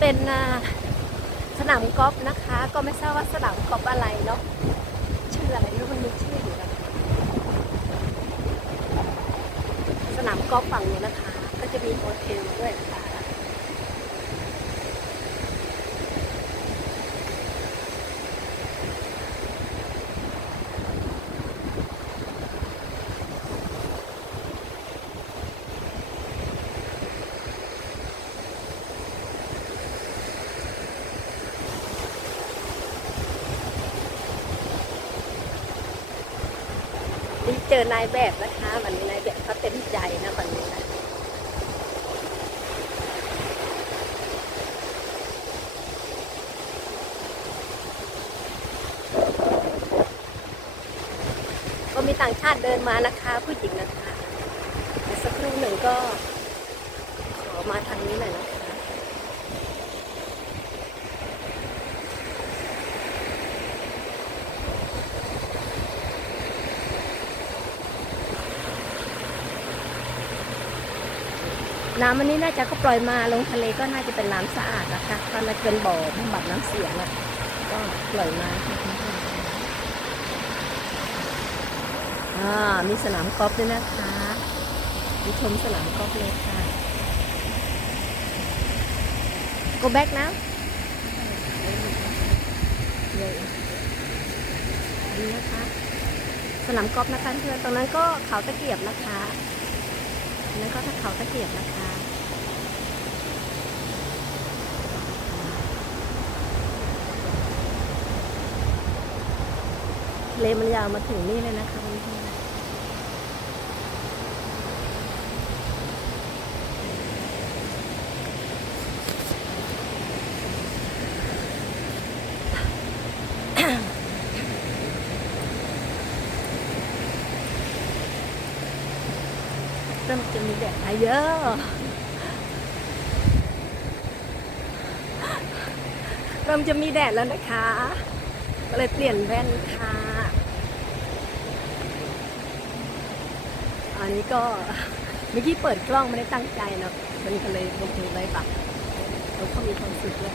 เป็นสนามกอล์ฟนะคะ ก็ไม่ทราบว่าสนามกอล์ฟอะไรเนาะชื่ออะไรไม่รู้มันมีชื่ออยู่นะสนามกอล์ฟฝั่งนี้นะคะ ก็จะมีโฮเทลด้วยนะคะ นี่ เจอนายแบบนะคะวันนี้นายแบบเขาเต็มใจนะวันนี้นะก็มีต่างชาติเดินมานะคะผู้หญิงนะคะสักครู่หนึ่งก็ขอมาทางนี้หน่อยนะคะ น้ำอันนี้น่าจะก็ปล่อยมาลงทะเลก็น่าจะเป็นน้ำสะอาดนะคะตอนนั้นเป็นบ่อบำบัดน้ำเสียนะก็ปล่อยมาอ่ามีสนามกอล์ฟด้วยนะคะมีชมสนามกอล์ฟเลยค่ะ go back now ดีนะคะ สนามกอล์ฟนะคะเพื่อนตรงนั้นก็เขาตะเกียบนะคะ อันนั้นก็ถ้าเขาตะเกียบนะคะทะเลมันยาวมาถึงนี่เลยนะคะ เพื่อนๆเริ่มจะมีแดดมาเยอะเริ่มจะมีแดดแล้วนะคะ ก็เลยเปลี่ยนแว่นค่ะ อันนี้ก็เมื่อกี้เปิดกล้องไม่ได้ตั้งใจเนอะมันก็เลยลงทุนเลยปะแล้วก็มีความสุขด้วย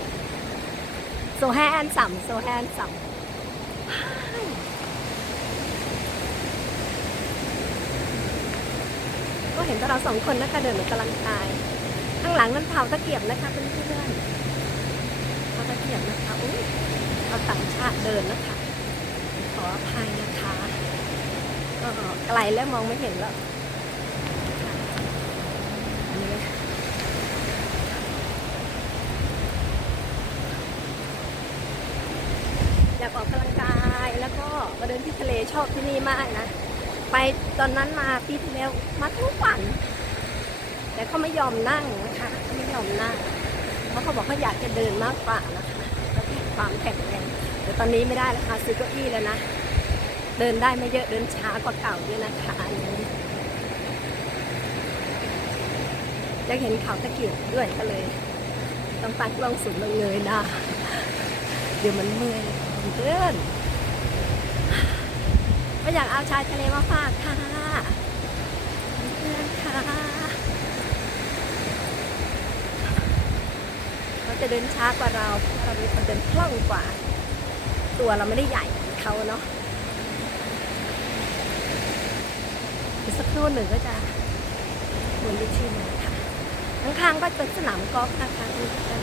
โซแฮนสัมโซแฮนสัม เห็นแต่เราสองคนนะคะเดินเหมือนกำลังกาย ข้างหลังนั้นเผาตะเกียบนะคะเพื่อนๆเผาตะเกียบนะคะอุ้ยเราต่างชาติเดินนะคะขออภัยนะคะไกลแล้วมองไม่เห็นแล้วอันนี้อยากออกกำลังกายแล้วก็มาเดินที่ทะเลชอบที่นี่มากนะ ไปตอนนั้นมาปีที่แล้วมาทุกวัน แต่เขาไม่ยอมนั่งนะคะเขาไม่ยอมนั่งเพราะเขาบอกเขาอยากจะเดินมากกว่านะคะแล้วมีความแข็งแรงแต่ตอนนี้ไม่ได้แล้วค่ะซื้อเก้าอี้แล้วนะเดินได้ไม่เยอะเดินช้ากว่าเก่าด้วยนะคะอันนี้จะเห็นเขาตะเกียบด้วยก็เลย ต้องตั้งกล้องสูงลงเลยนะ เดี๋ยวมันเมื่อยเพื่อน ก็อยากเอาชายทะเลมาฝากค่ะเพื่อนค่ะเขาจะเดินช้ากว่าเราเพราะเราเป็นคนเดินคล่องกว่า ตัวเราไม่ได้ใหญ่เขาเนาะอีกสักครู่หนึ่งก็จะหมุนไปที่นึงค่ะข้างๆก็เป็นสนามกอล์ฟนะคะนี่ก็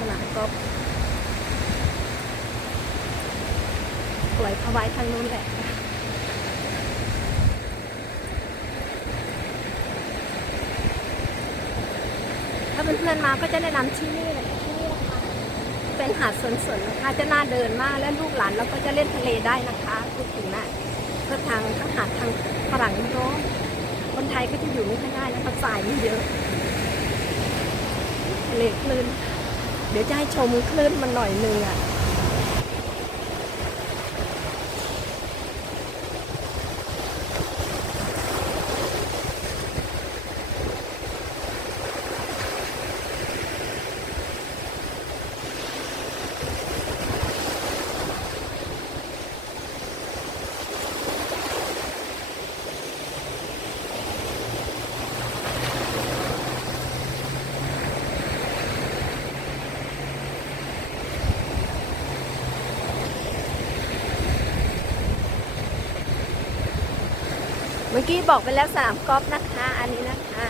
สนามกอล์ฟปล่อยเขาไว้ทางนู้นแหละค่ะถ้า เพื่อนๆมาก็จะแนะนำที่นี่เลยที่นี่นะคะเป็นหาดสวนๆนะคะจะน่าเดินมากและลูกหลานเราก็จะเล่นทะเลได้นะคะพูดถึงนะก็ทางทหารทางฝรั่งนี่เนาะคนไทยก็จะอยู่ไม่ค่อยได้นะเพราะสายมันเยอะทะเลคลื่น เดี๋ยวจะให้ชมคลื่นมันหน่อยนึงอะื่อกี้บอกไปแล้วสนามกอล์ฟนะคะ อันนี้นะคะ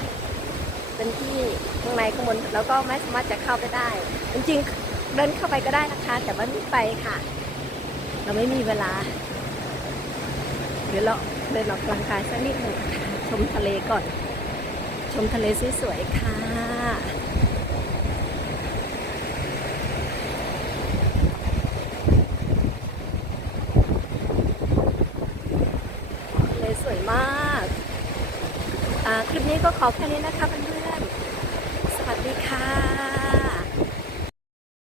เป็นที่ข้างในข้างบนแล้วก็ไม่สามารถจะเข้าไปได้ จริงๆเดินเข้าไปก็ได้นะคะ แต่ว่าไม่ไปค่ะ เราไม่มีเวลา เดี๋ยวเราเดินออกกำลังกายสักนิดหนึ่งชมทะเลก่อน ชมทะเลสวยๆค่ะ ทะเลสวยมาก อ่า คลิป นี้ก็ขอแค่นี้นะคะเพื่อน